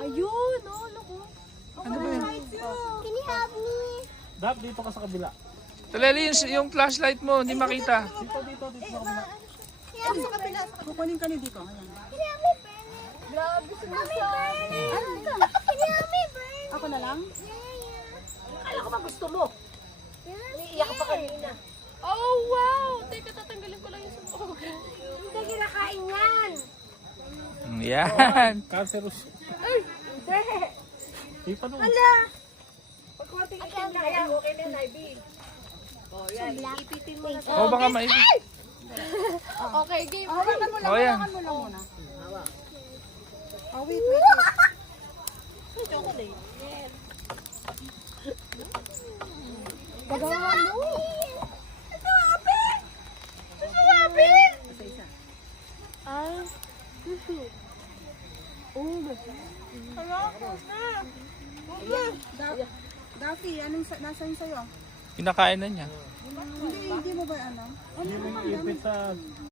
Ayun, oh, loko. Ano ba yun? Can you help me? Dap, dito ka sa kabila. Talali yung flashlight mo, hindi makita. Dito sa kabila. Kukunin ka niyo dito. Ayan. Can you help me burn it? Grabe sa Help me burn it. Can you help me burn it? Ako na lang? Yeah. Akala ko ba gusto mo? Iiyak ka pa kanina. Oh, wow! Teka, tatanggalin ko lang yung sunog. Hindi kinakain yan. Yan. Cancerous. Hindi. Di pa nung. Pag konting itim na kaya, okay na yun, Ivy. Oh, yan. Ipitin mo na sa... O baka maibig. Okay, game. Hawakan mo lang, O yan. hawakan mo lang muna. Oh, wait. Chocolate. Pagawa mo. Isa-isa. Daffy, anong nasa yun sa'yo? Kinakain na niya. Hindi mo ba ano? Hindi mo ipit sa